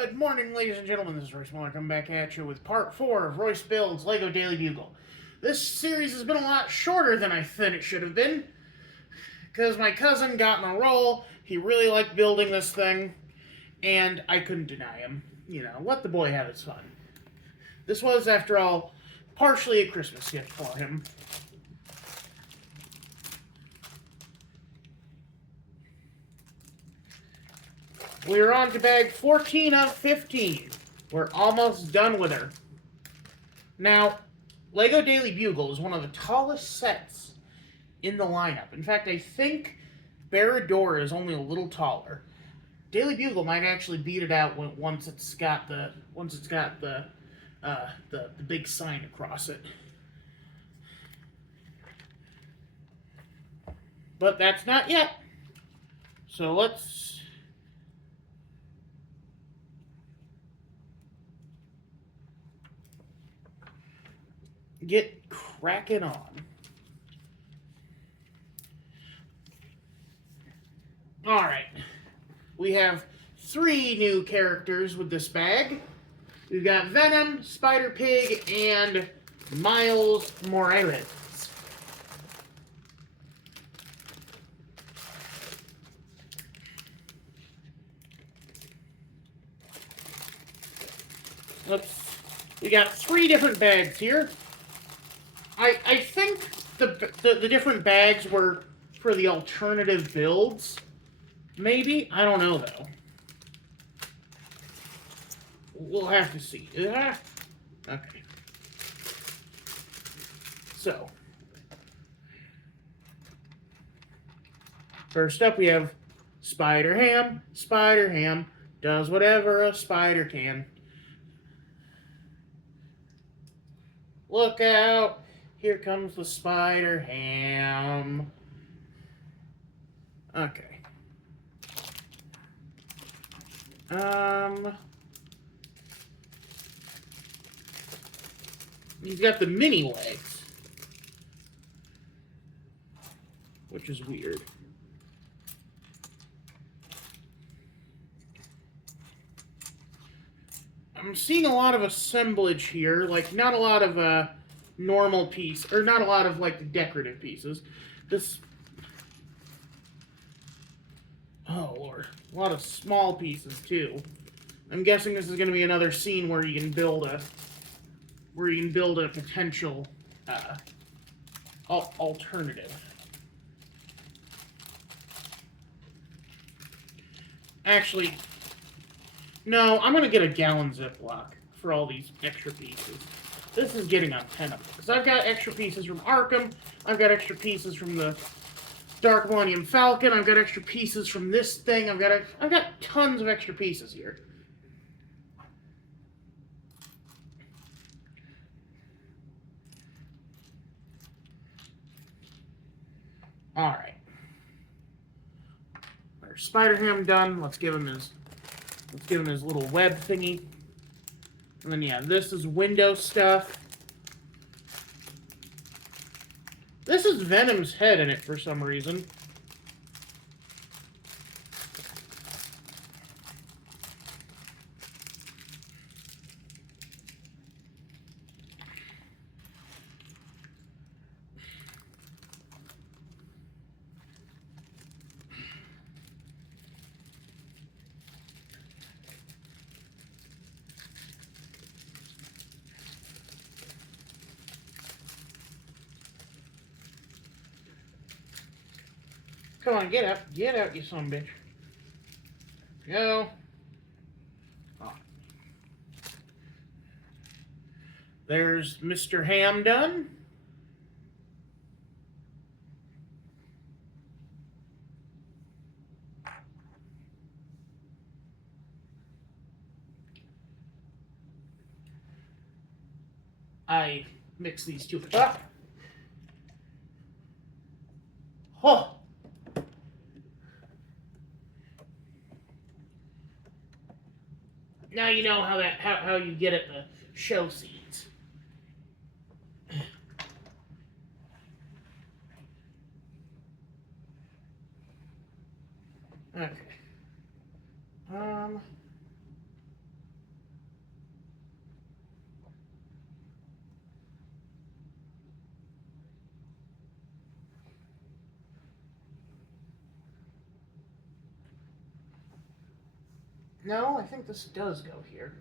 Good morning, ladies and gentlemen. This is Royce. I come back at you with part 4 of Royce Builds Lego Daily Bugle. This series has been a lot shorter than I thought it should have been, because my cousin got in a roll. He really liked building this thing, and I couldn't deny him. You know, let the boy have his fun. This was, after all, partially a Christmas gift for him. We're on to bag 14 of 15. We're almost done with her. Now, Lego Daily Bugle is one of the tallest sets in the lineup. In fact, I think Billboard is only a little taller. Daily Bugle might actually beat it out once it's got the big sign across it. But that's not yet. So let's get cracking on. Alright. We have 3 new characters with this bag. We've got Venom, Spider-Pig, and Miles Morales. We got 3 different bags here. I think the different bags were for the alternative builds. Maybe? I don't know, though. We'll have to see. Okay. So. First up, we have Spider-Ham. Spider-Ham does whatever a spider can. Look out! Here comes the Spider-Ham. Okay. He's got the mini legs, which is weird. I'm seeing a lot of assemblage here, like not a lot of normal piece, or not a lot of like decorative pieces. Oh Lord, a lot of small pieces too. I'm guessing this is going to be another scene where you can build a potential alternative. Actually, no, I'm going to get a gallon Ziploc for all these extra pieces. This is getting untenable, because I've got extra pieces from Arkham, I've got extra pieces from the Dark Millennium Falcon, I've got extra pieces from this thing, I've got tons of extra pieces here. Alright. There's Spider-Ham done. Let's give him his little web thingy. And then yeah, this is window stuff. This is Venom's head in it for some reason. Come on, get out, you son of a bitch. Go. Oh. There's Mr. Ham done. I mix these two up. Oh. Now you know how you get at the show scenes. Okay. No, I think this does go here.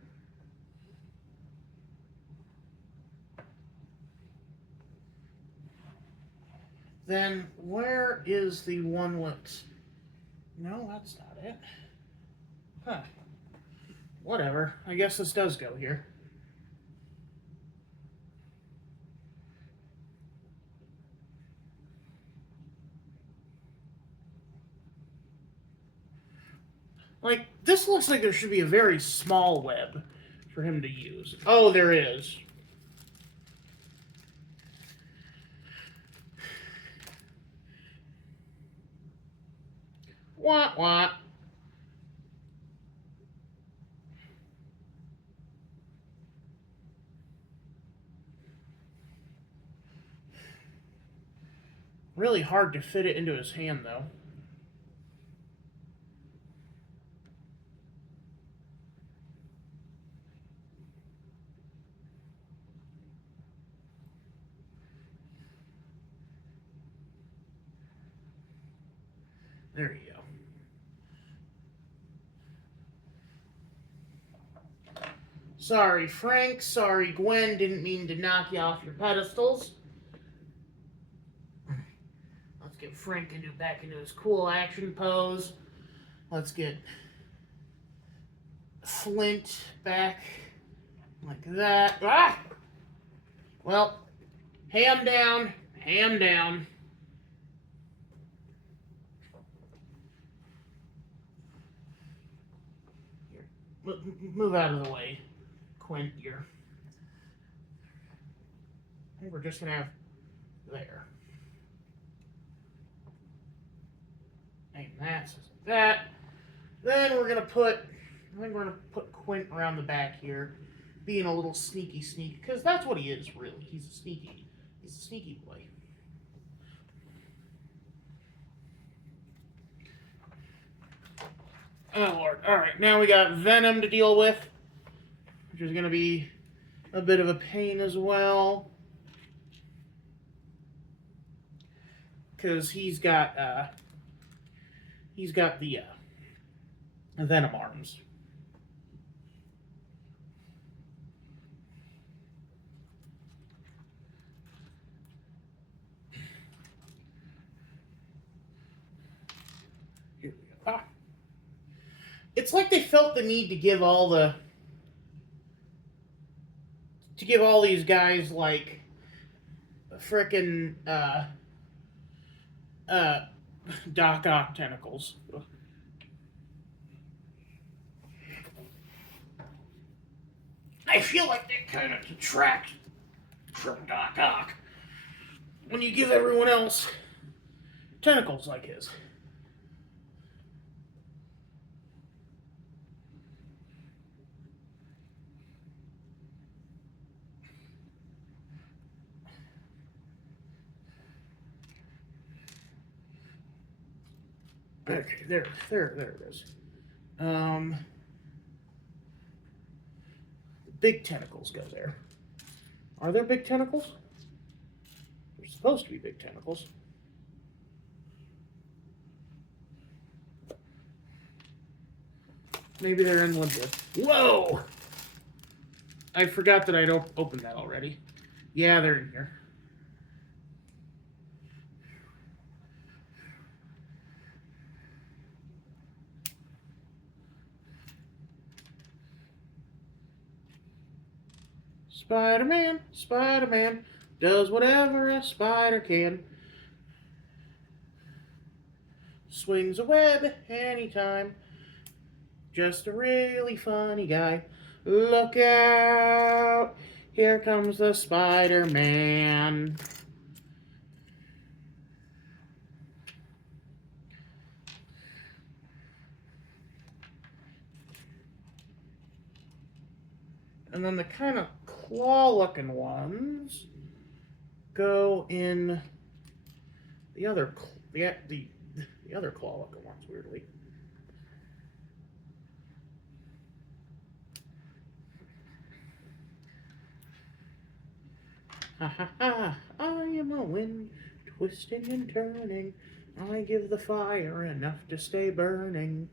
Then where is the one with... No, that's not it. Huh. Whatever. I guess this does go here. Like, this looks like there should be a very small web for him to use. Oh, there is. What? Really hard to fit it into his hand, though. There you go. Sorry, Frank. Sorry, Gwen. Didn't mean to knock you off your pedestals. Let's get Frank back into his cool action pose. Let's get Flint back like that. Ah! Well, ham down. Ham down. Move out of the way, Quint. I think we're just gonna have there. And that's that. Then we're gonna put. I think we're gonna put Quint around the back here, being a little sneaky, because that's what he is really. He's a sneaky boy. Oh, Lord. Alright, now we got Venom to deal with, which is going to be a bit of a pain as well. Because he's got the Venom arms. Here we go. Ah. It's like they felt the need to give all these guys like frickin' Doc Ock tentacles. I feel like they kind of detract from Doc Ock when you give everyone else tentacles like his. Okay, there it is. Big tentacles go there. Are there big tentacles? There's supposed to be big tentacles. Maybe they're in limbo. Whoa! I forgot that I'd opened that already. Yeah, they're in here. Spider-Man does whatever a spider can. Swings a web anytime. Just a really funny guy. Look out! Here comes the Spider-Man. And then the kind of claw-looking ones go in the other claw-looking ones, weirdly. Ha ha ha! I am a wind, twisting and turning. I give the fire enough to stay burning.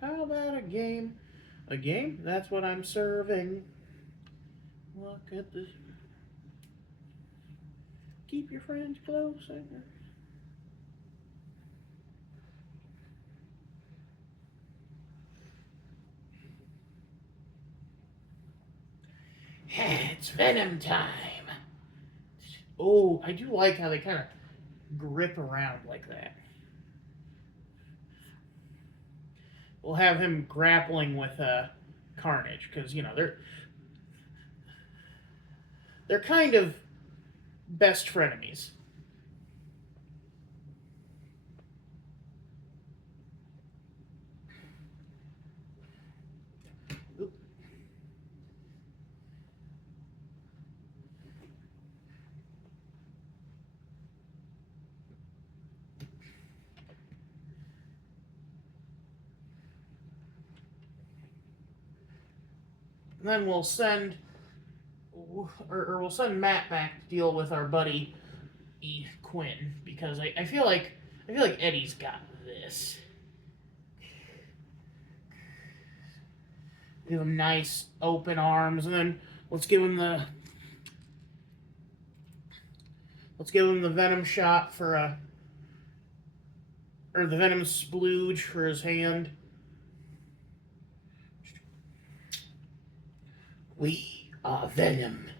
How about a game? A game? That's what I'm serving. Look at this. Keep your friends closer. It's Venom time. Oh, I do like how they kind of grip around like that. We'll have him grappling with Carnage because they're kind of best frenemies. And then we'll send, or we'll send Matt back to deal with our buddy Quinn because I feel like Eddie's got this. Give him nice open arms, and then let's give him the venom shot for or the venom splooge for his hand. We are Venom.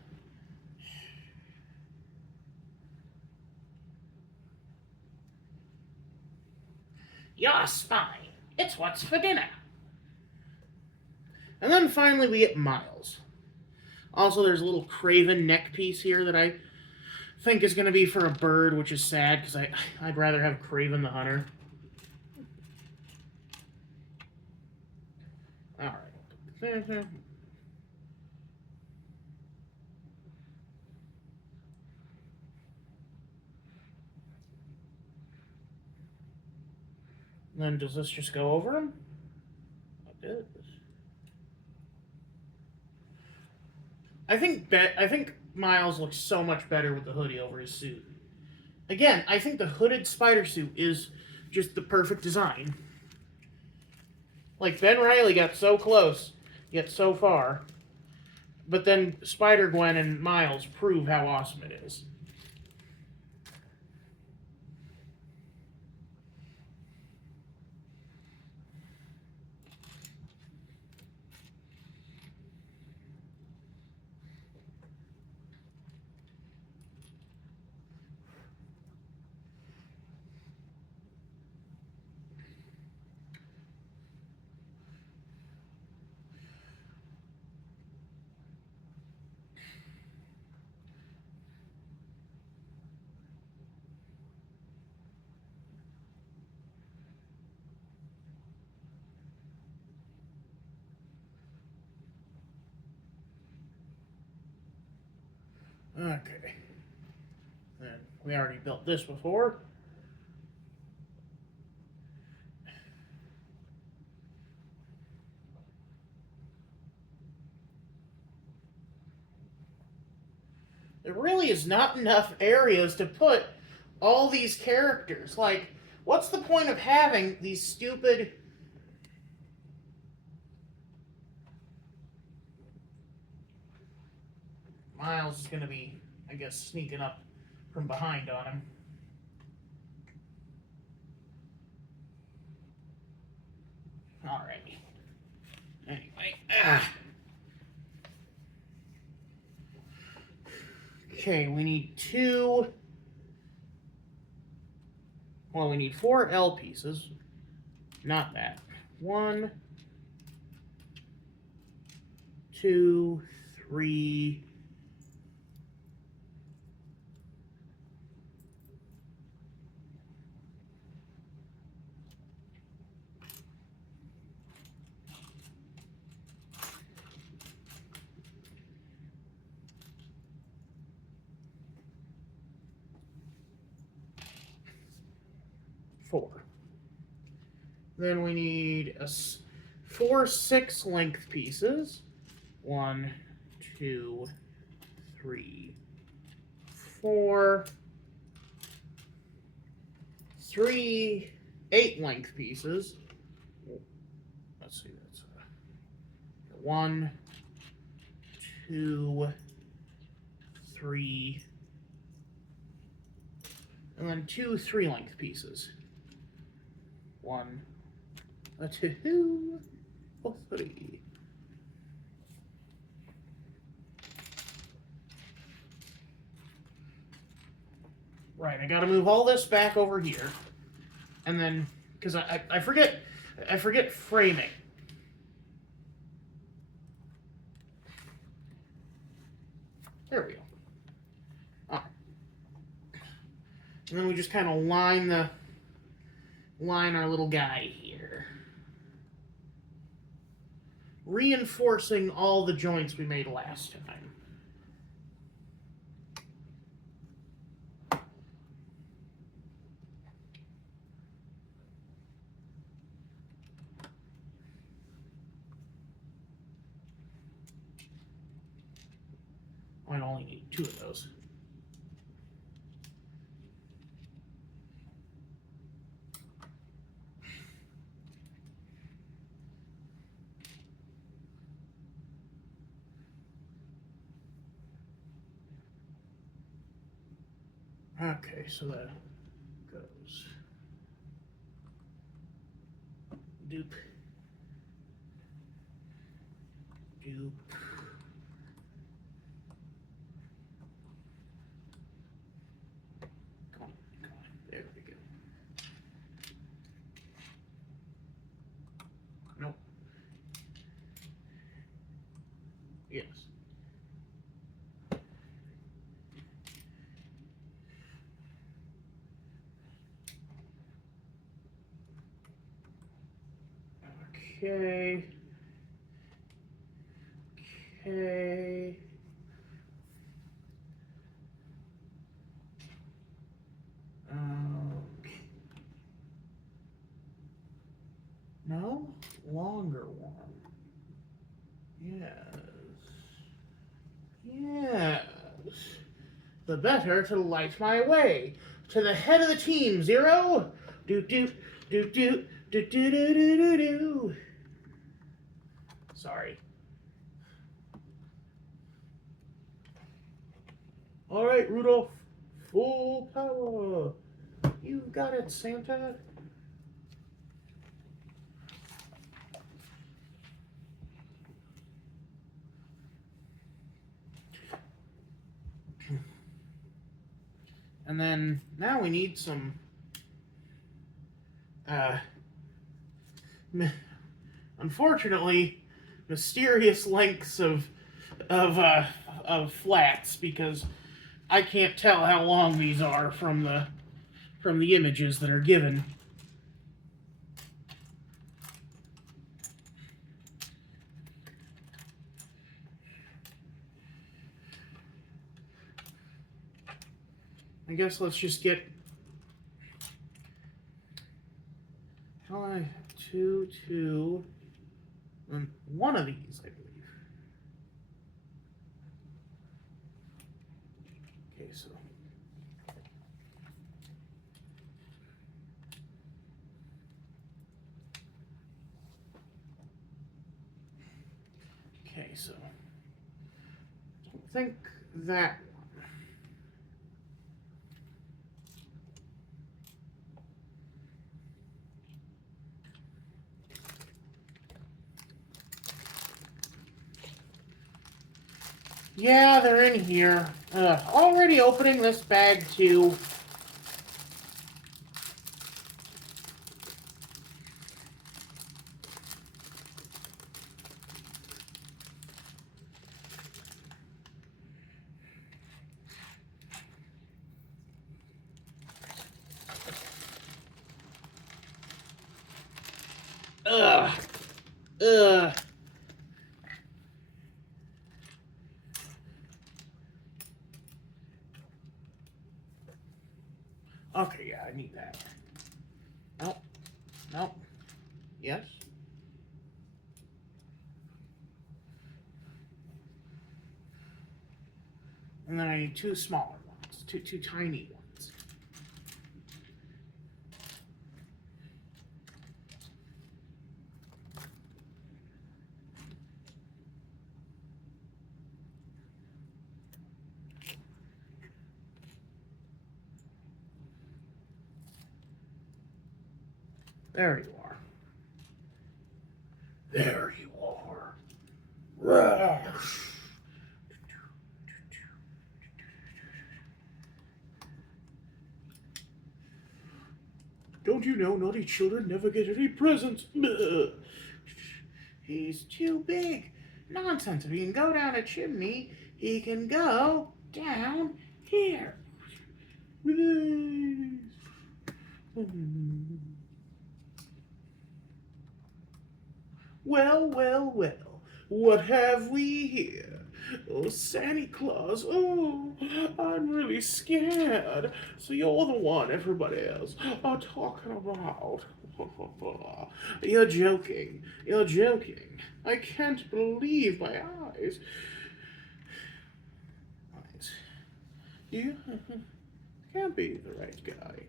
You're spine. It's what's for dinner. And then finally we get Miles. Also, there's a little Craven neck piece here that I think is going to be for a bird, which is sad because I'd rather have Craven the Hunter. All right. Then does this just go over him? It does. I think Miles looks so much better with the hoodie over his suit. Again, I think the hooded spider suit is just the perfect design. Like, Ben Reilly got so close, yet so far. But then Spider-Gwen and Miles prove how awesome it is. Okay. And we already built this before. There really is not enough areas to put all these characters. Like, what's the point of having these stupid... Miles is going to be, I guess, sneaking up from behind on him. Alrighty. Anyway. Okay, we need we need 4 L pieces. Not that. 1, 2, 3... 4. Then we need 4 6-length pieces. 1, 2, 3, 4. 3 8-length pieces. let's see, that's 1, 2, 3, and then 2 3-length pieces. 1, 2, 3. Right, I gotta move all this back over here. And then, because I forget framing. There we go. All right. And then we just kind of line our little guy here. Reinforcing all the joints we made last time. I only need 2 of those. Okay, so that goes dupe, dupe. Come on, there we go. Nope. Yes. Okay. Okay. No? Longer one. Yes. Yes. The better to light my way. To the head of the team, Zero. Do do do do do do do do do do. Sorry. All right, Rudolph. Full power. You got it, Santa. And then now we need some unfortunately mysterious lengths of flats, because I can't tell how long these are from the images that are given. I guess let's just get 2, 2, and 1 of these, I believe. Okay, so I don't think that. Yeah, they're in here. Already opening this bag, too. Ugh. Ugh. Okay, yeah, I need that. Nope. Nope. Yes. And then I need 2 smaller ones. Two tiny ones. There you are. There you are. Rush. Don't you know naughty children never get any presents? He's too big. Nonsense. If he can go down a chimney, he can go down here. Well, well, well. What have we here? Oh, Santa Claus. Oh, I'm really scared. So you're the one everybody else are talking about. You're joking. You're joking. I can't believe my eyes. You can't be the right guy.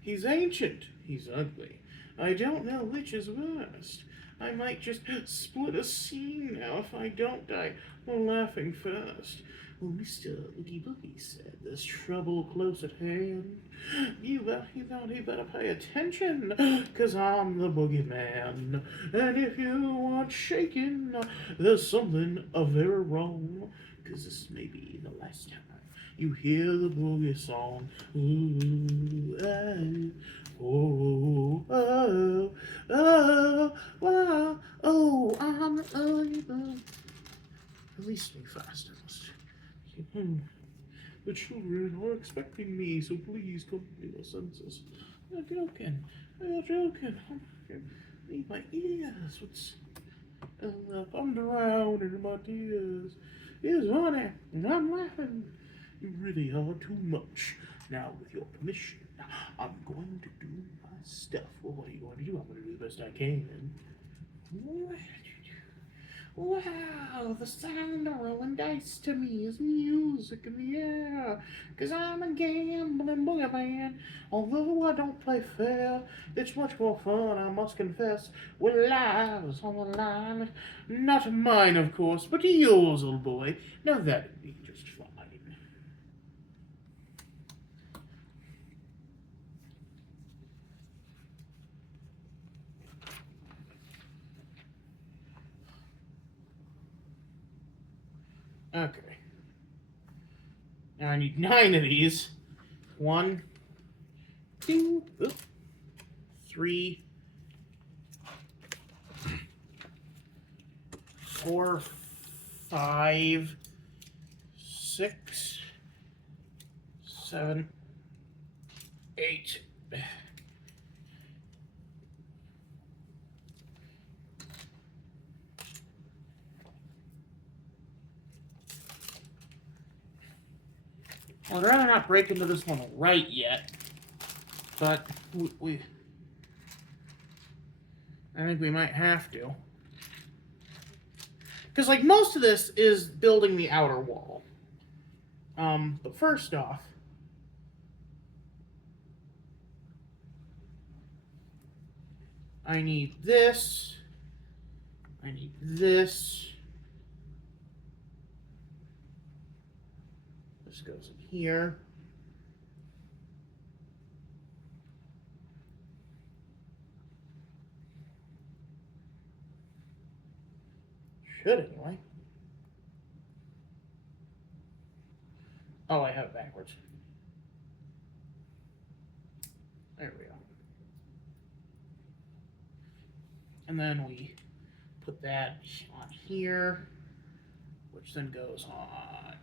He's ancient. He's ugly. I don't know which is worst. I might just split a seam now if I don't die laughing first. Well, Mr. Oogie Boogie said there's trouble close at hand. You better pay attention, 'cause I'm the boogeyman. And if you aren't shaking, there's something very wrong, 'cause this may be the last time you hear the boogie song. Ooh, oh, oh, oh, wow, oh, I'm the ugly bug. Release me fast, I must. The children are expecting me, so please come to your senses. You're joking. You're joking. Leave my ears. What's I'm drowning in my tears. It's funny, and I'm laughing. You really are too much. Now, with your permission, I'm going to do my stuff. Well, what are you going to do? I'm going to do the best I can. Wow, the sound of rolling dice to me is music in the air. 'Cause I'm a gambling boogeyman. Although I don't play fair, it's much more fun, I must confess, with lives on the line. Not mine, of course, but yours, old boy. Now that'd be just fine. Okay. Now I need 9 of these. 1, 2, 3, 4, 5, 6, 7, 8. I'd rather not break into this one right yet, but I think we might have to. Because, like, most of this is building the outer wall. But first off, I need this. I need this. This goes in here. Should anyway. Oh, I have it backwards. There we go. And then we put that on here, which then goes on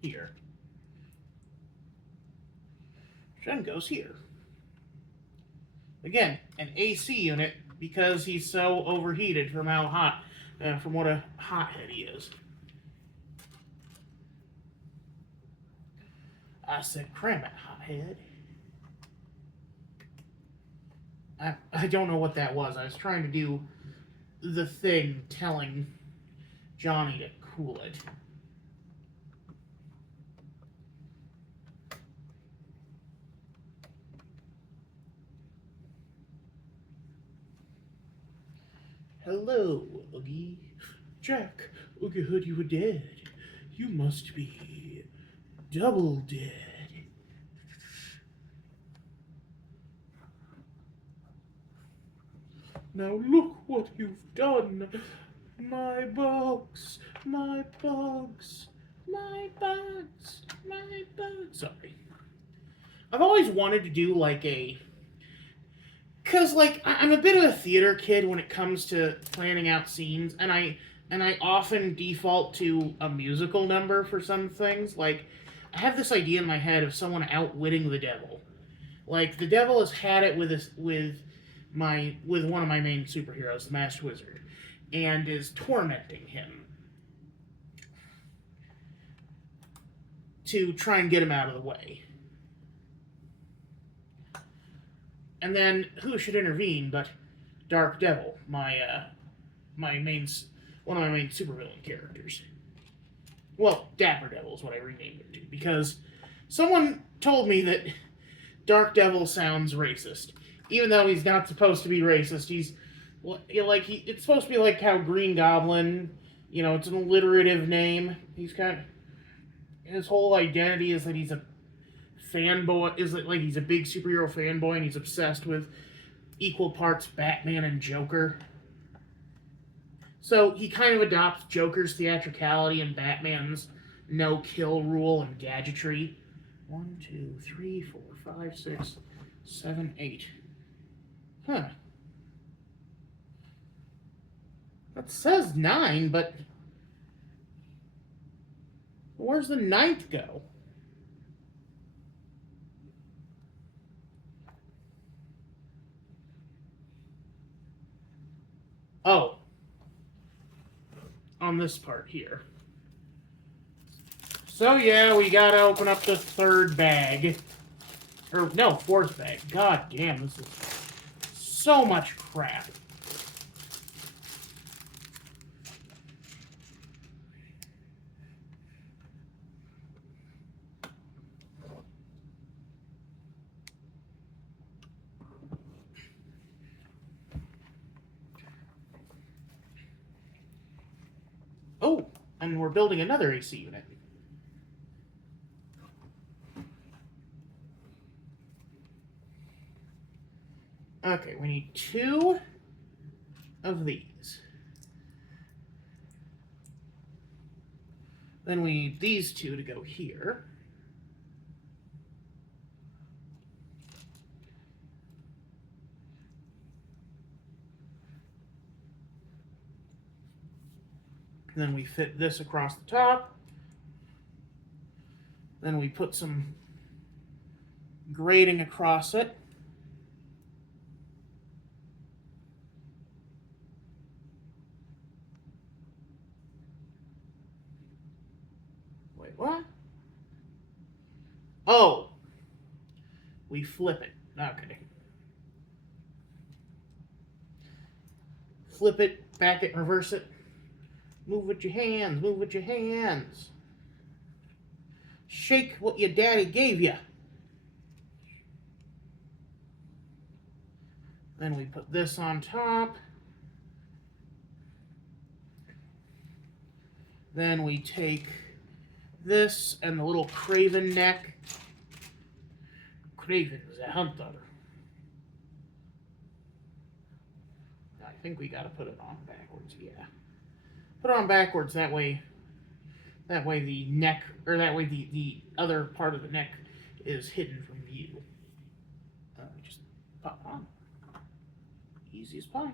here. Which then goes here. Again, an AC unit because he's so overheated from how hot, from what a hothead he is. I said, cram it, hothead. I don't know what that was. I was trying to do the thing telling Johnny to cool it. Hello, Oogie. Jack, Oogie heard you were dead. You must be Double dead. Now look what you've done. My bugs, my bugs, my bugs, my bugs. Sorry. I've always wanted to do like a... Because, like, I'm a bit of a theater kid when it comes to planning out scenes, and I often default to a musical number for some things. Like, I have this idea in my head of someone outwitting the devil. Like, the devil has had it with one of my main superheroes, the Masked Wizard, and is tormenting him to try and get him out of the way. And then who should intervene but Dark Devil, one of my main supervillain characters. Well, Dapper Devil is what I renamed it to, because someone told me that Dark Devil sounds racist, even though he's not supposed to be racist. It's supposed to be like how Green Goblin, it's an alliterative name. His whole identity is that he's a fanboy, he's a big superhero fanboy, and he's obsessed with equal parts Batman and Joker. So he kind of adopts Joker's theatricality and Batman's no-kill rule and gadgetry. 1, 2, 3, 4, 5, 6, 7, 8. Huh. That says 9, but where's the 9th go? Oh. On this part here. So yeah, we gotta open up the 3rd bag. Or, no, 4th bag. God damn, this is so much crap. Oh, and we're building another AC unit. Okay, we need 2 of these. Then we need these 2 to go here. And then we fit this across the top. Then we put some grating across it. Wait, what? Oh! We flip it. Okay. Flip it, back it, reverse it. Move with your hands, move with your hands. Shake what your daddy gave you. Then we put this on top. Then we take this and the little Craven neck. Craven's a hunter. I think we gotta put it on backwards, yeah. Put it on backwards, that way the neck, or that way the other part of the neck is hidden from view. Just pop it on. Easy as pie.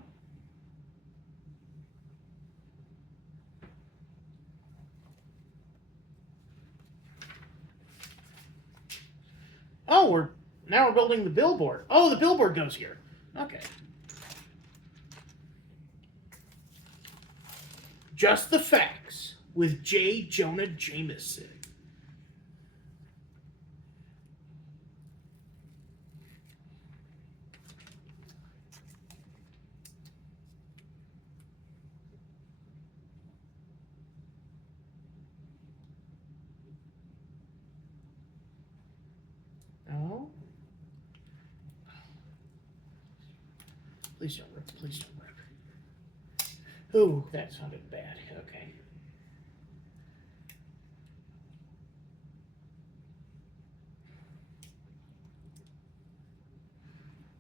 Oh, now we're building the billboard. Oh, the billboard goes here. Okay. Just the Facts with J. Jonah Jameson. Oh. Please don't rip. Please don't rip. Ooh, that sounded bad. Okay.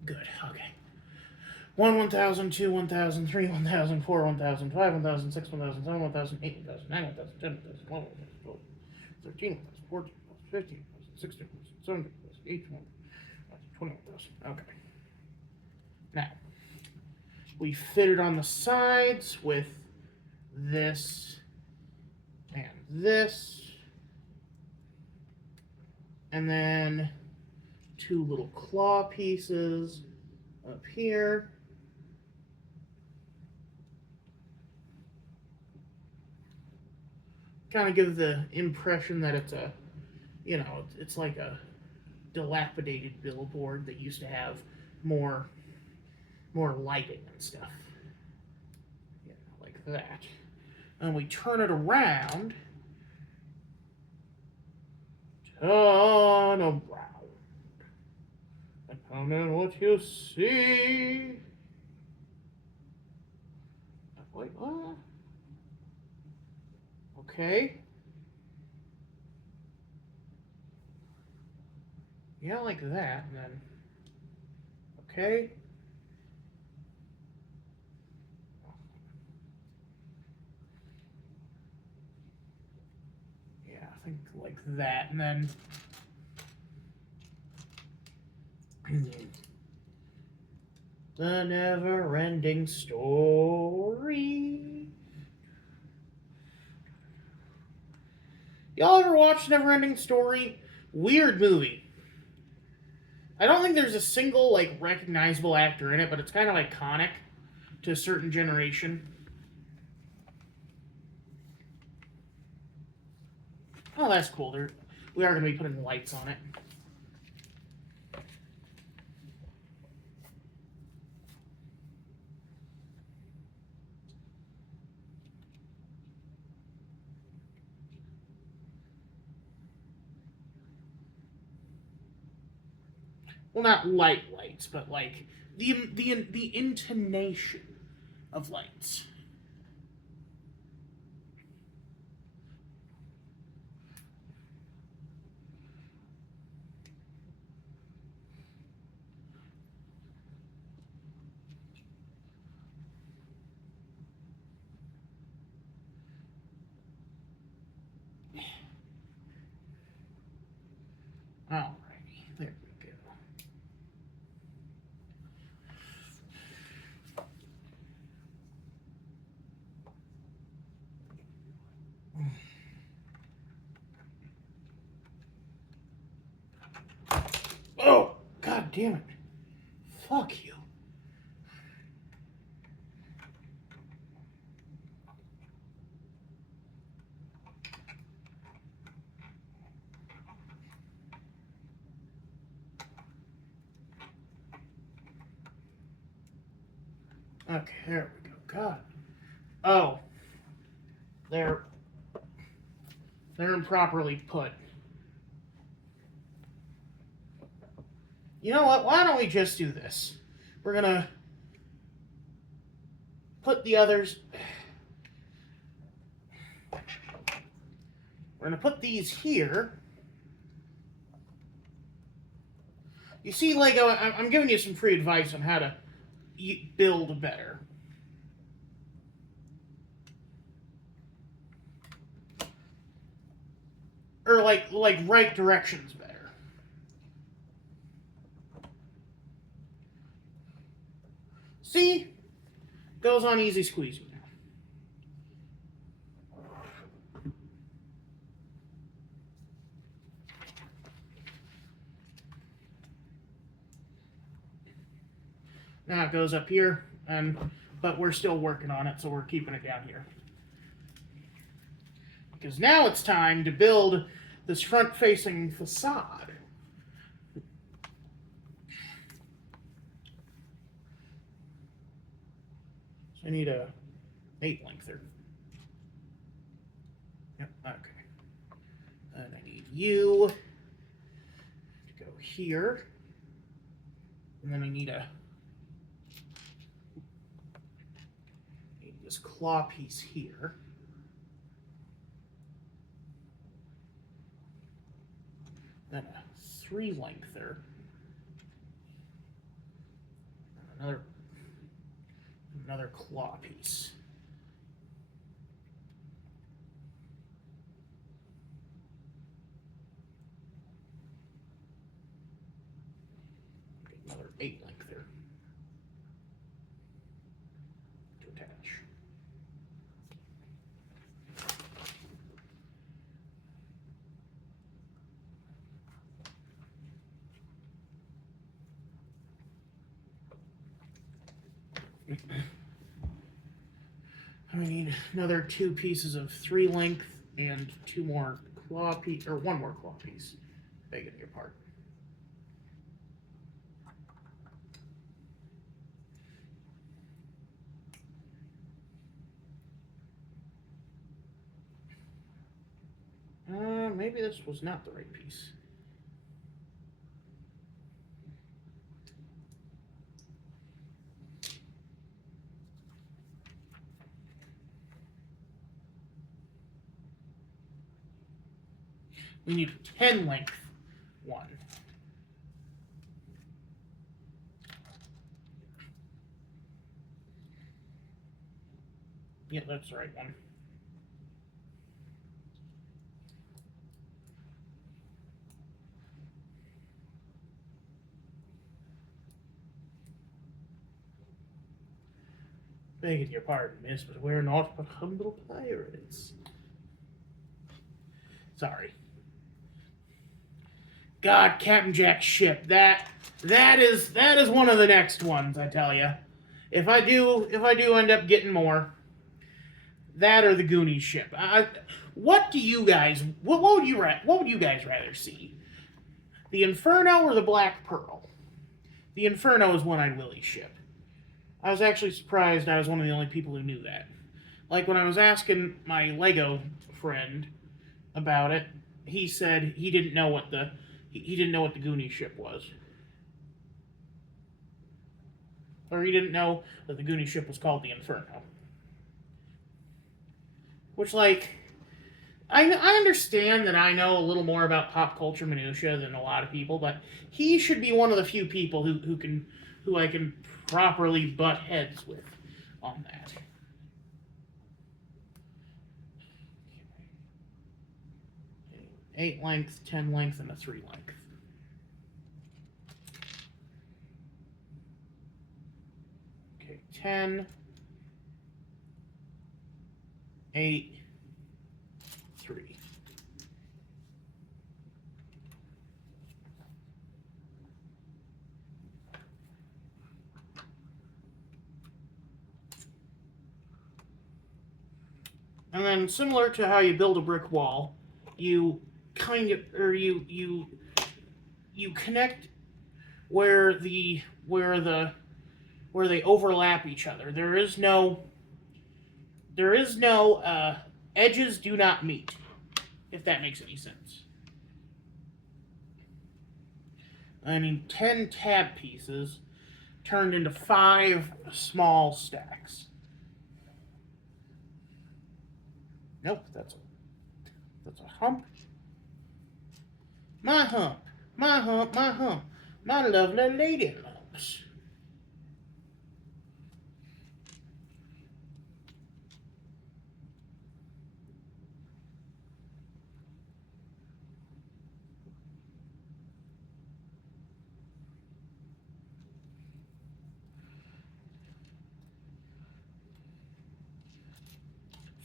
Good, okay. 1, 1,000, 2, 1,000, 3, 1,000, 4, 1,000, 5, 1,000, 6, 1,000, 7, 1,000, 8, 1,000, 9, 1,000, 10, 1,000, 11, 1,000, 12, 13, 1,000, 14, 15, 16, 17, 18, 21,000. Okay. Now, we fit it on the sides with this and this. And then 2 little claw pieces up here. Kind of give the impression that it's a, you know, it's like a dilapidated billboard that used to have more lighting and stuff. Yeah, like that. And we turn it around. Turn around. And tell me what you see. Wait, what? Okay. Yeah, like that, and then, okay. Yeah, I think like that, and then the never-ending story. Y'all ever watch Never-Ending Story? Weird movie. I don't think there's a single, like, recognizable actor in it, but it's kind of iconic to a certain generation. Oh, that's cool. We are going to be putting lights on it. Well, not lights, but like the intonation of lights. Alrighty, there we go. Oh, god damn it. Fuck you. Okay, there we go. God. Oh. They're improperly put. You know what? Why don't we just do this? We're gonna put the others. We're gonna put these here. You see, Lego, I'm giving you some free advice on how to build better. Or like right directions better. See? Goes on easy squeezy now. Now it goes up here, but we're still working on it, so we're keeping it down here. Because now it's time to build this front-facing facade. So I need a 8 lengther. Yep, okay. And I need you to go here. And then I need this claw piece here. Then a 3 lengther another claw piece. Another 8 length there to attach. I need another 2 pieces of 3 length and 2 more claw piece, or 1 more claw piece. Begging your pardon. Maybe this was not the right piece. We need a 10 length one. Yeah, that's the right one. Begging your pardon, miss, but we're not but humble pirates. Sorry. God, Captain Jack's ship. That is one of the next ones, I tell you. If I do end up getting more, that or the Goonies ship. What would you guys rather see? The Inferno or the Black Pearl? The Inferno is one-eyed Willie's ship. I was actually surprised I was one of the only people who knew that. Like, when I was asking my Lego friend about it, he said he didn't know what the Goonies ship was. Or he didn't know that the Goonies ship was called the Inferno. Which, like, I understand that I know a little more about pop culture minutia than a lot of people, but he should be one of the few people who I can properly butt heads with on that. Okay. 8 length, 10 length, and a 3 length. Okay, 10, 8, 3. And then, similar to how you build a brick wall, you you connect where they overlap each other. There is no edges do not meet, if that makes any sense. I mean, 10 tab pieces turned into 5 small stacks. Nope, that's a hump. My hump, my hump, my hump, my lovely lady lumps.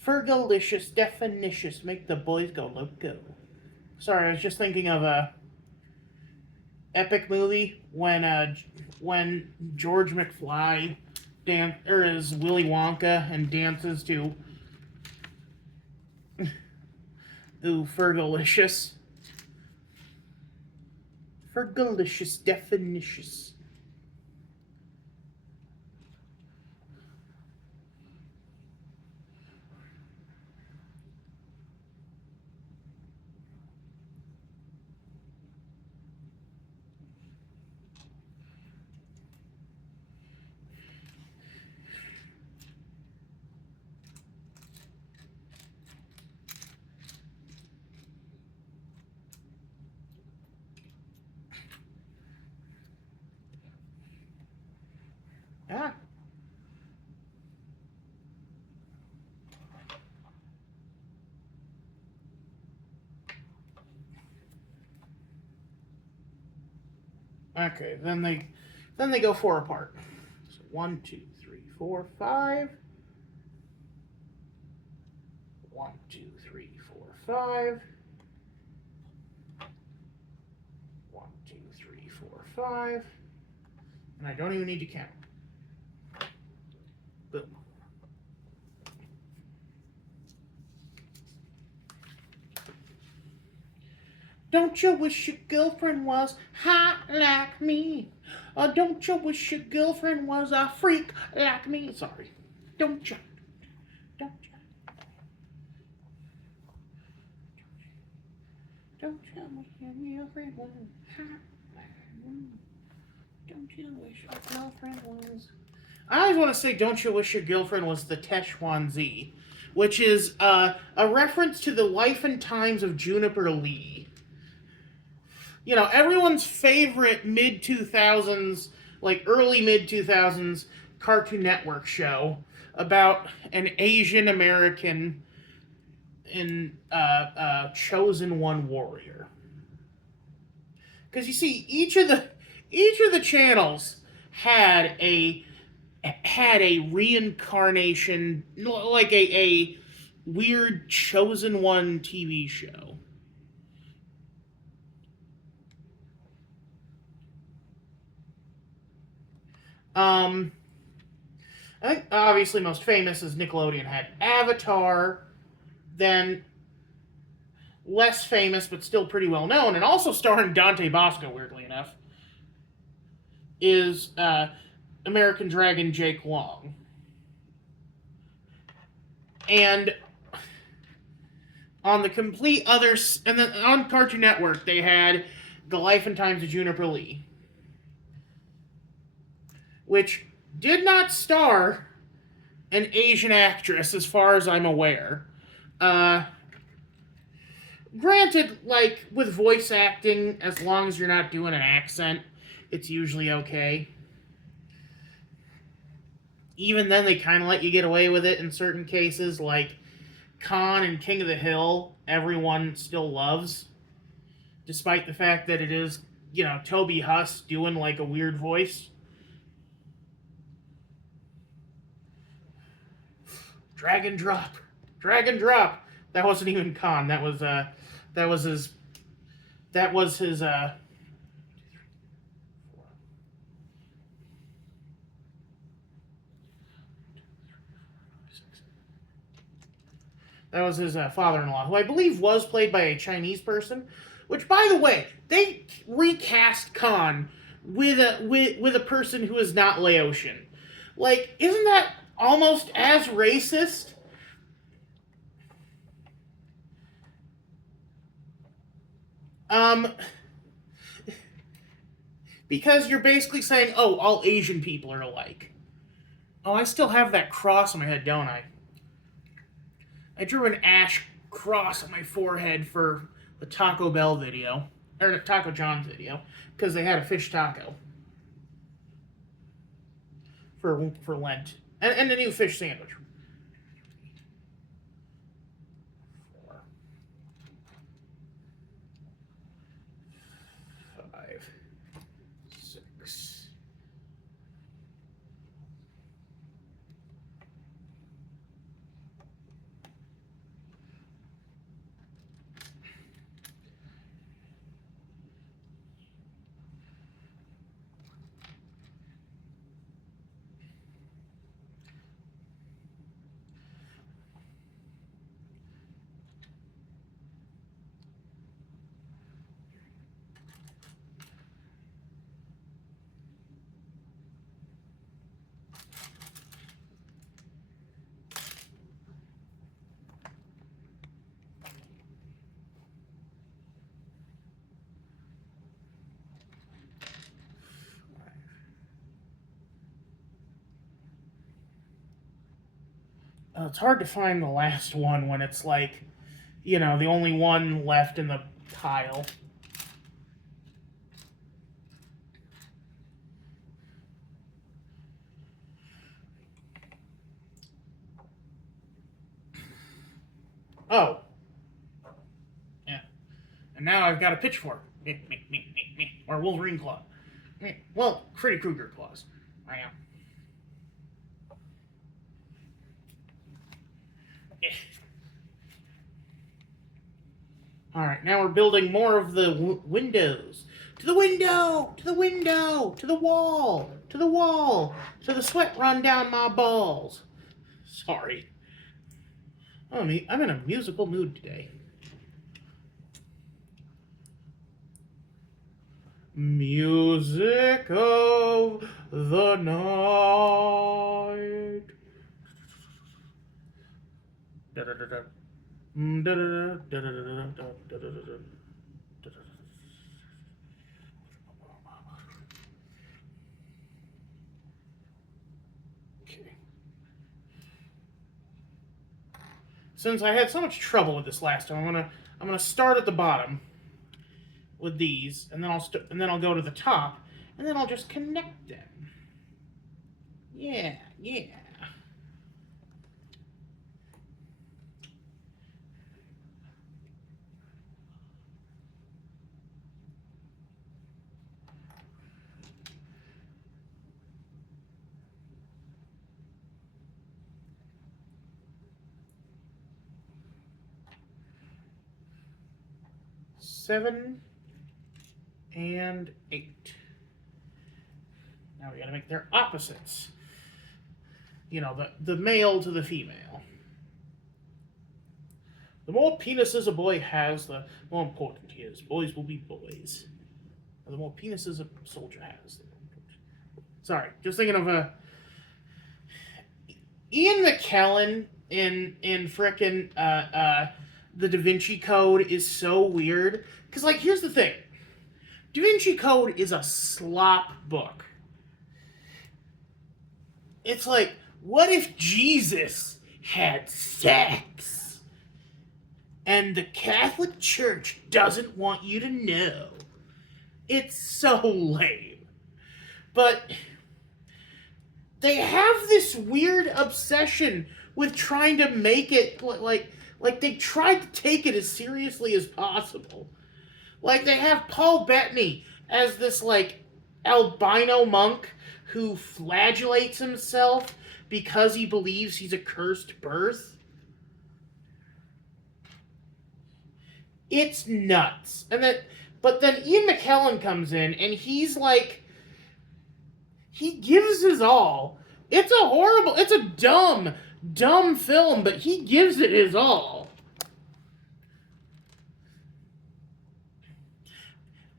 Fergalicious, definitious, make the boys go loco. Sorry, I was just thinking of a epic movie when George McFly is Willy Wonka and dances to Fergalicious. Fergalicious, definitious. Ah. Okay, then they go 4 apart. So 1, 2, 3, 4, 5. 1, 2, 3, 4, 5. 1, 2, 3, 4, 5. And I don't even need to count. Boom. Don't you wish your girlfriend was hot like me? Or don't you wish your girlfriend was a freak like me? Sorry. Don't you? Don't you? Don't you wish your girlfriend was hot like me? Don't you wish your girlfriend was... I always want to say, don't you wish your girlfriend was the Techuan Z, which is a reference to the life and times of Juniper Lee. You know, everyone's favorite mid-2000s, like early mid-2000s Cartoon Network show about an Asian American and chosen one warrior. Because you see, each of the channels had a reincarnation, like a weird chosen one TV show. I think obviously most famous is Nickelodeon had Avatar. Then less famous but still pretty well known, and also starring Dante Bosco, weirdly enough, is American Dragon Jake Long. And on the complete other, and then on Cartoon Network, they had The Life and Times of Juniper Lee, which did not star an Asian actress, as far as I'm aware. Granted, like, with voice acting, as long as you're not doing an accent, it's usually okay. Even then, they kind of let you get away with it in certain cases, like Khan and King of the Hill, everyone still loves, despite the fact that it is, you know, Toby Huss doing, like, a weird voice. Dragon Drop. Dragon Drop. That wasn't even Khan. That was his... That was his, That was his father-in-law, who I believe was played by a Chinese person. Which, by the way, they recast Khan with a person who is not Laotian. Like, isn't that almost as racist? Because you're basically saying, oh, all Asian people are alike. Oh, I still have that cross on my head, don't I? I drew an ash cross on my forehead for the Taco Bell video, or the Taco John's video, because they had a fish taco for Lent, and a new fish sandwich. 4, 5, 6. It's hard to find the last one when it's like, you know, the only one left in the pile. Oh. Yeah. And now I've got a pitchfork. Or Wolverine claw. Well, Freddy Krueger claws. I am. Alright, now we're building more of the windows. To the window! To the window! To the wall! To the wall! So the sweat run down my balls. Sorry. I'm in a musical mood today. Music of the night. Da-da-da-da. Okay. Since I had so much trouble with this last time, I'm gonna start at the bottom with these, and then I'll go to the top, and then I'll just connect them. Yeah. 7 and 8. Now we gotta make their opposites. You know, the male to the female. The more penises a boy has, the more important he is. Boys will be boys. Or the more penises a soldier has. Sorry, just thinking of Ian McKellen in frickin' the Da Vinci Code is so weird. Because, like, here's the thing. Da Vinci Code is a slop book. It's like, what if Jesus had sex? And the Catholic Church doesn't want you to know. It's so lame. But they have this weird obsession with trying to make it like they tried to take it as seriously as possible. Like they have Paul Bettany as this like albino monk who flagellates himself because he believes he's a cursed birth. It's nuts. But then Ian McKellen comes in and he's like, he gives his all. It's a dumb film, but he gives it his all.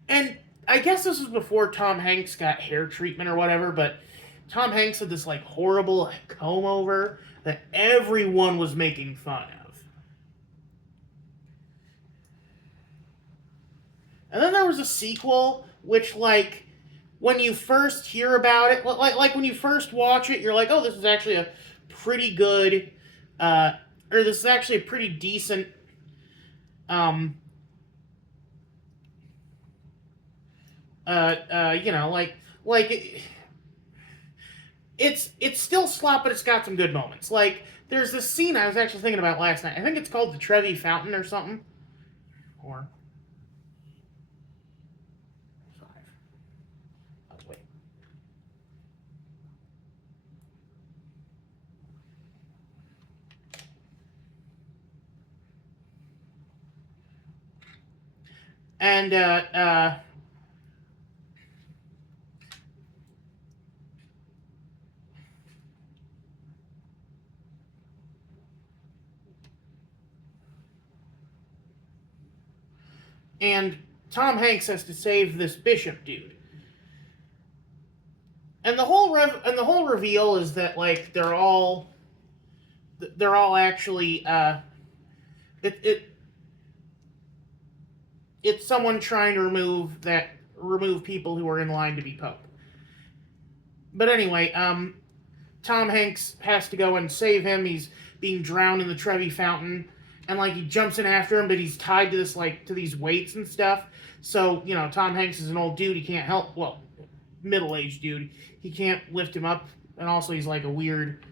And I guess this was before Tom Hanks got hair treatment or whatever, but Tom Hanks had this like horrible comb over that everyone was making fun of. And then there was a sequel, which like, when you first hear about it, like when you first watch it, you're like, oh, this is actually a pretty good, or this is actually a pretty decent, you know, it's still slop, but it's got some good moments. Like, there's this scene I was actually thinking about last night. I think it's called the Trevi Fountain or something. Or 5. Oh, wait. And, and Tom Hanks has to save this bishop dude. And the whole reveal is that like they're all actually it's someone trying to remove people who are in line to be pope. But anyway, Tom Hanks has to go and save him. He's being drowned in the Trevi Fountain. And, like, he jumps in after him, but he's tied to this, like, to these weights and stuff. So, you know, Tom Hanks is an old dude. He can't help, well, middle-aged dude. He can't lift him up. And also he's, like, a weird,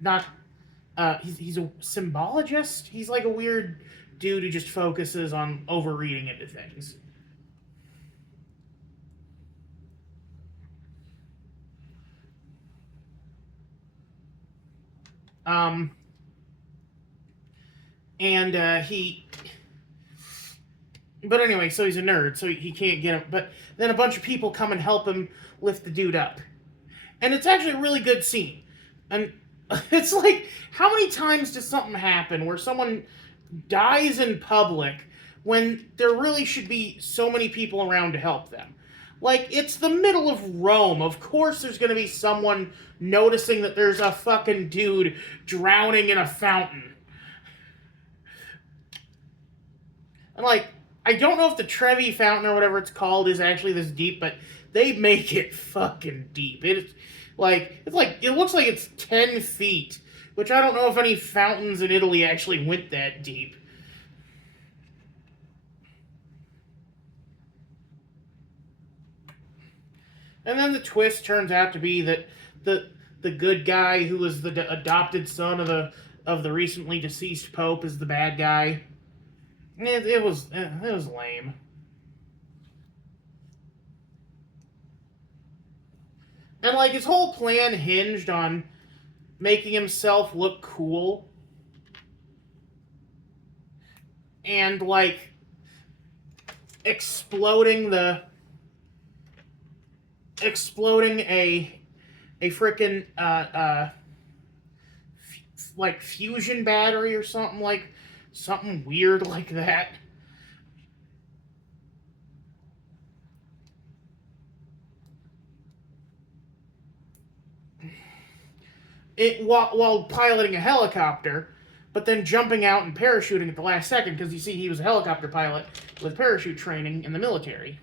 not He's a symbologist. He's like a weird dude who just focuses on overreading into things. Um, and he. But anyway, so he's a nerd, so he can't get him. But then a bunch of people come and help him lift the dude up. And it's actually a really good scene. And it's like, how many times does something happen where someone dies in public when there really should be so many people around to help them? Like, it's the middle of Rome. Of course there's going to be someone noticing that there's a fucking dude drowning in a fountain. And, like, I don't know if the Trevi Fountain or whatever it's called is actually this deep, but they make it fucking deep. It looks like it's 10 feet, which I don't know if any fountains in Italy actually went that deep. And then the twist turns out to be that the good guy who was the adopted son of the recently deceased pope is the bad guy. It was lame. And like his whole plan hinged on making himself look cool. And like exploding a freaking like fusion battery or something weird like that. While piloting a helicopter, but then jumping out and parachuting at the last second because you see he was a helicopter pilot with parachute training in the military.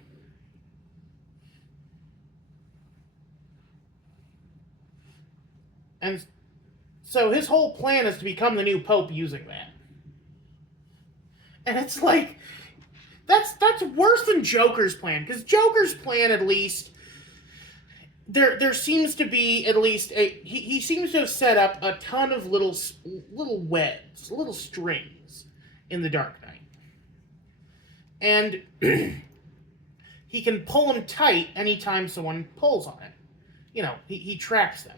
And so his whole plan is to become the new pope using that. And it's like, that's worse than Joker's plan, because Joker's plan, at least, there seems to be at least he seems to have set up a ton of little webs, little strings in the Dark Knight. And he can pull them tight anytime someone pulls on it. You know, he tracks them.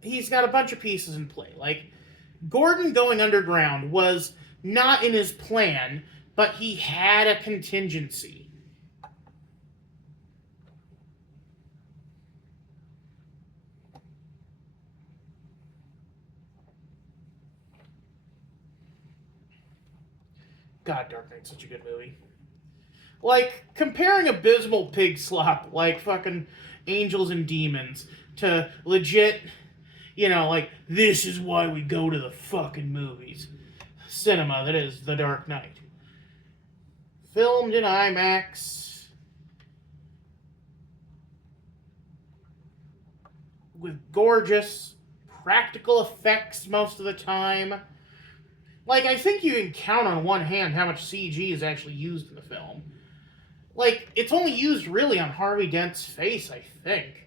He's got a bunch of pieces in play. Like, Gordon going underground was not in his plan, but he had a contingency. God, Dark Knight's such a good movie. Like, comparing abysmal pig slop like fucking Angels and Demons to legit, you know, like, this is why we go to the fucking movies. Cinema, that is The Dark Knight. Filmed in IMAX. With gorgeous practical effects most of the time. Like, I think you can count on one hand how much CG is actually used in the film. Like, it's only used really on Harvey Dent's face, I think.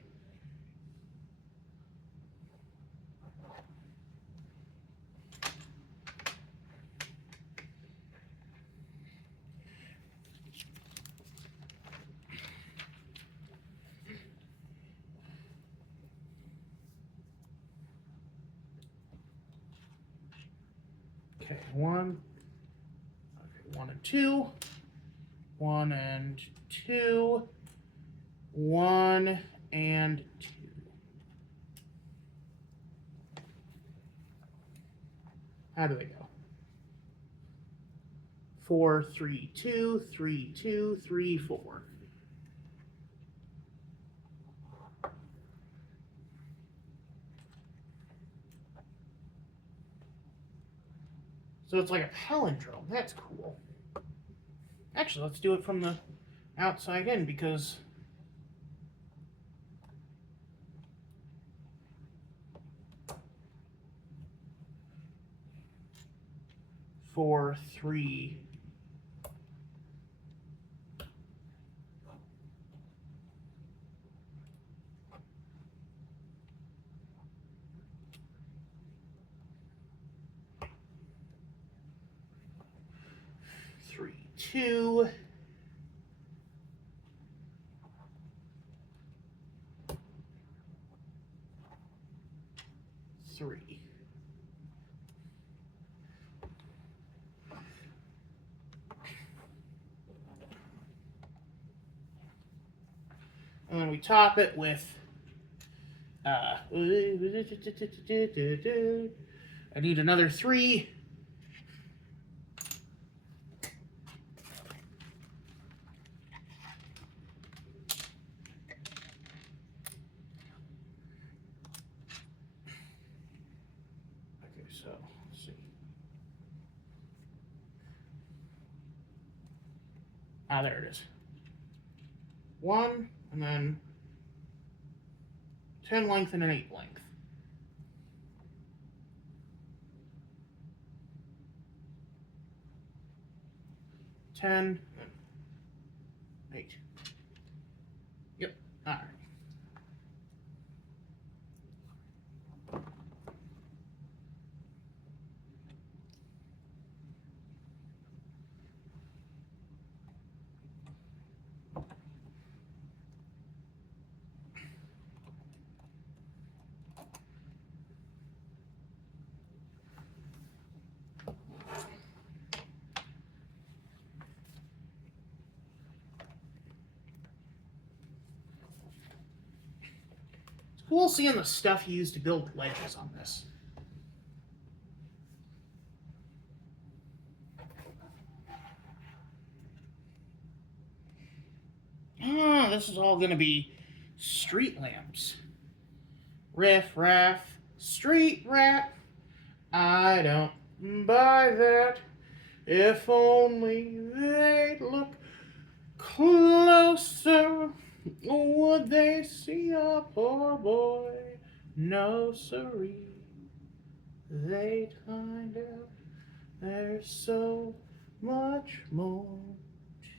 Okay, one and two. 1 and 2. 1 and 2. How do they go? 4, 3, 2, 3, 2, 3, 4. So it's like a palindrome. That's cool. Actually, let's do it from the outside in, because four, 3. 2, 3. And then we top it with I need another 3. Okay, so let's see. Ah, there it is. 1, and then 10 length and an 8 length. 10, 8. Yep, all right. Cool seeing the stuff you used to build ledges on this. Ah, this is all going to be street lamps. Riff, raff, street rat. I don't buy that. If only they'd look closer, would they see a poor boy? No, siree. They'd find out there's so much more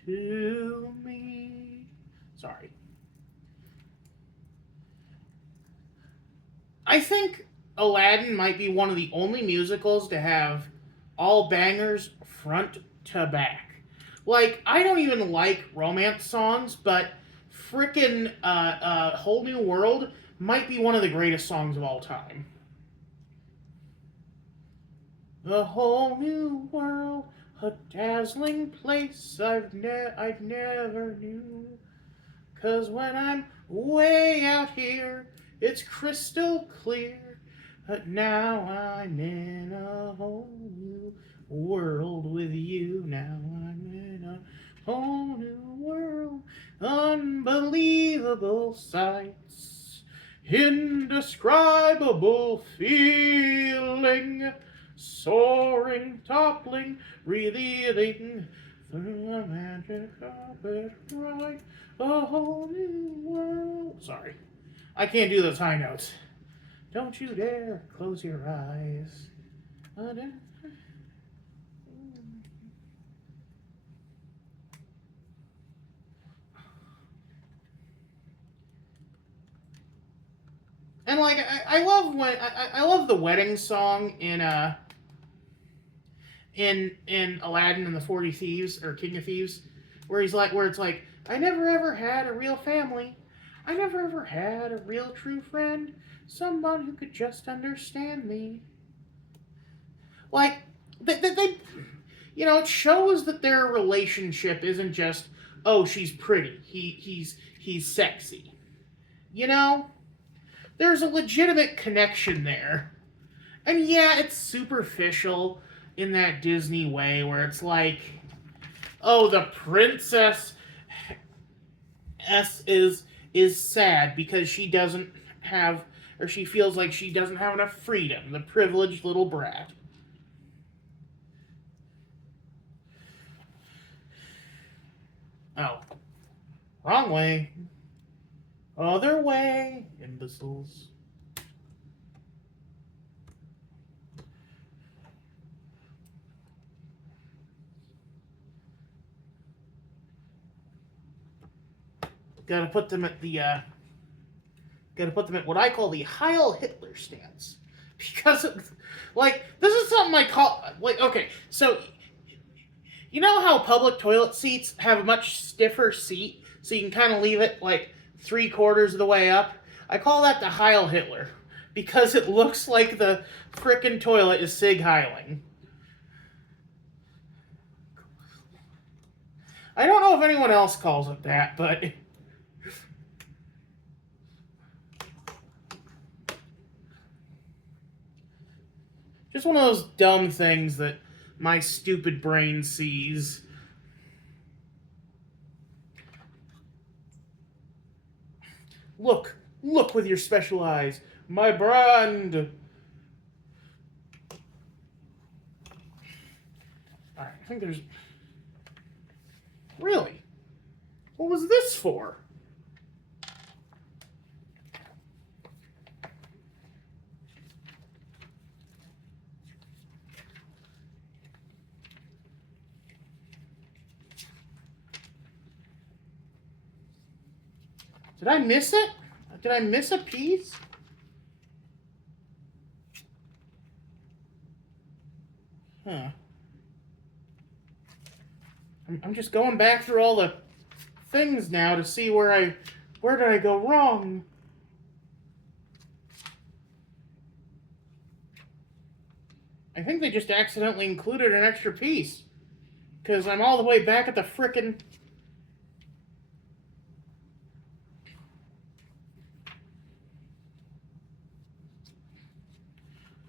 to me. Sorry. I think Aladdin might be one of the only musicals to have all bangers front to back. Like, I don't even like romance songs, but frickin' Whole New World might be one of the greatest songs of all time. A whole new world, a dazzling place I've never knew. 'Cause when I'm way out here, it's crystal clear. But now I'm in a whole new world with you. Now I'm in a whole new world. Unbelievable sights, indescribable feeling, soaring, toppling, revealing through a magic carpet ride, a whole new world. Sorry, I can't do those high notes. Don't you dare close your eyes. And like I love when I love the wedding song in Aladdin and the 40 Thieves or King of Thieves, where it's like I never ever had a real family. I never ever had a real true friend, someone who could just understand me. Like they you know, it shows that their relationship isn't just, oh, she's pretty, he's sexy. You know? There's a legitimate connection there. And yeah, it's superficial in that Disney way where it's like, oh, the princess is sad because she doesn't have, or she feels like she doesn't have enough freedom, the privileged little brat. Oh, wrong way. Other way, imbeciles. Gotta put them at what I call the Heil Hitler stance. Because, like, this is something I call, like, okay, so You know how public toilet seats have a much stiffer seat, so you can kind of leave it like 3/4 of the way up? I call that the Heil Hitler, because it looks like the frickin' toilet is Sig Heiling. I don't know if anyone else calls it that, but... just one of those dumb things that my stupid brain sees. Look with your special eyes. My brand! Alright, I think there's... Really? What was this for? Did I miss it? Did I miss a piece? Huh. I'm just going back through all the things now to see where did I go wrong? I think they just accidentally included an extra piece, because I'm all the way back at the frickin'...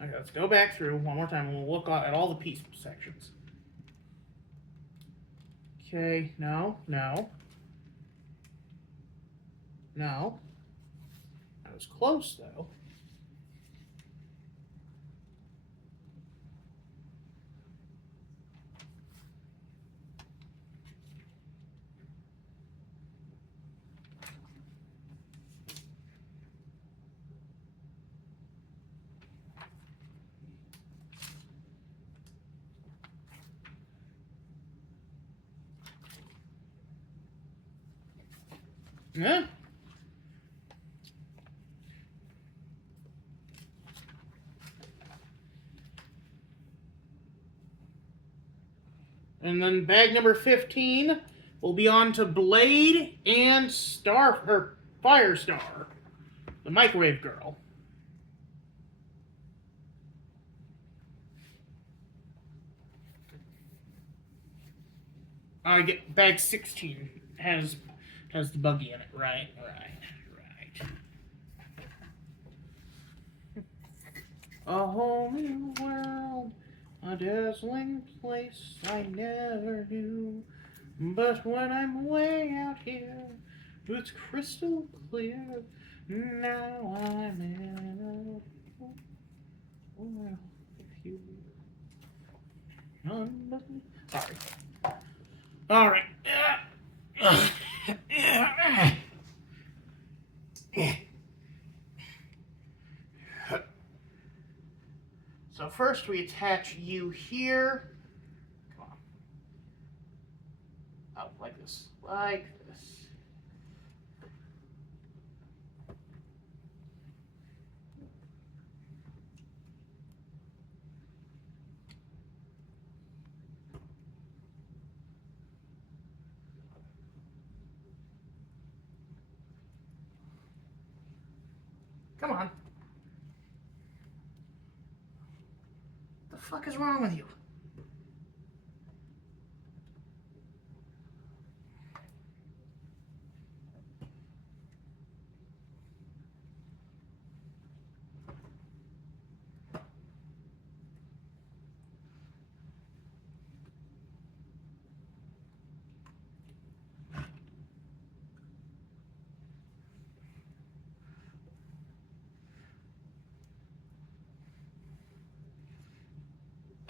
Okay, let's go back through one more time and we'll look at all the piece sections. Okay, no. That was close, though. Yeah. And then bag number 15 will be on to Blade and Firestar, the microwave girl. I get bag 16 has the buggy in it. Right. A whole new world, a dazzling place I never knew. But when I'm way out here, it's crystal clear. Now I'm in a world with you. Sorry. All right. So first we attach you here. Come on. Oh, like this. Come on. What the fuck is wrong with you?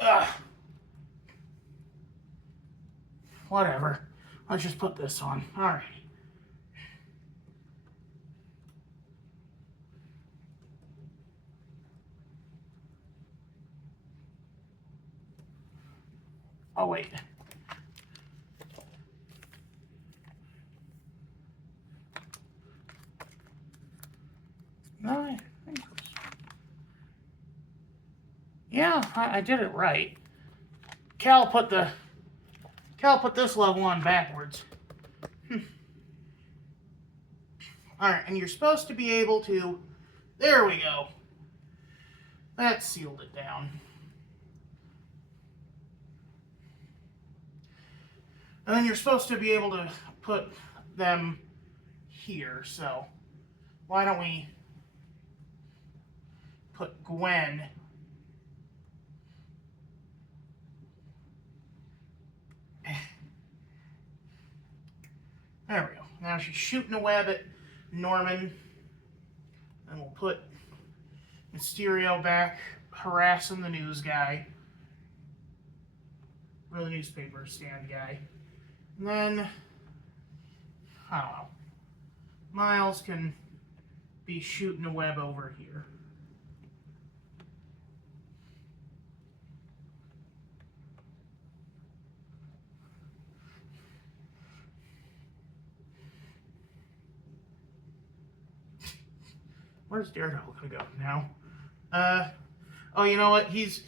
Ugh. Whatever. Let's just put this on. Alright. Oh, wait. No, I think it was... Yeah, I did it right. Cal put the Cal put this level on backwards. Alright, and you're supposed to be able to... There we go. That sealed it down. And then you're supposed to be able to put them here, so why don't we put Gwen there we go. Now she's shooting a web at Norman, and we'll put Mysterio back harassing the news guy, or the newspaper stand guy. And then, I don't know, Miles can be shooting a web over here. Where's Daredevil gonna go now? Oh, you know what? He's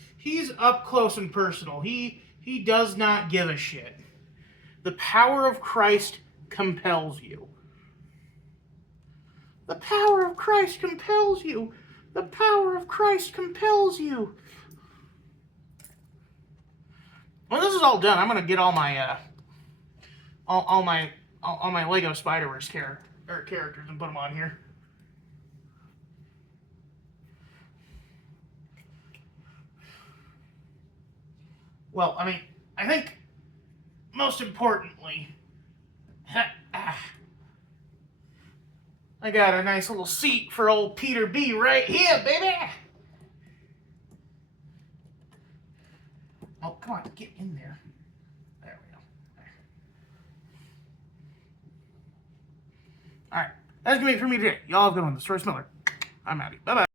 up close and personal. He does not give a shit. The power of Christ compels you. The power of Christ compels you. The power of Christ compels you. When this is all done, I'm gonna get all my all my Lego Spider-Verse characters and put them on here. Well, I mean, I think most importantly, I got a nice little seat for old Peter B right here, baby. Oh, come on, get in there. There we go. All right, that's gonna be it for me today. Y'all have a good one. This is Royce Miller. I'm out. Bye-bye.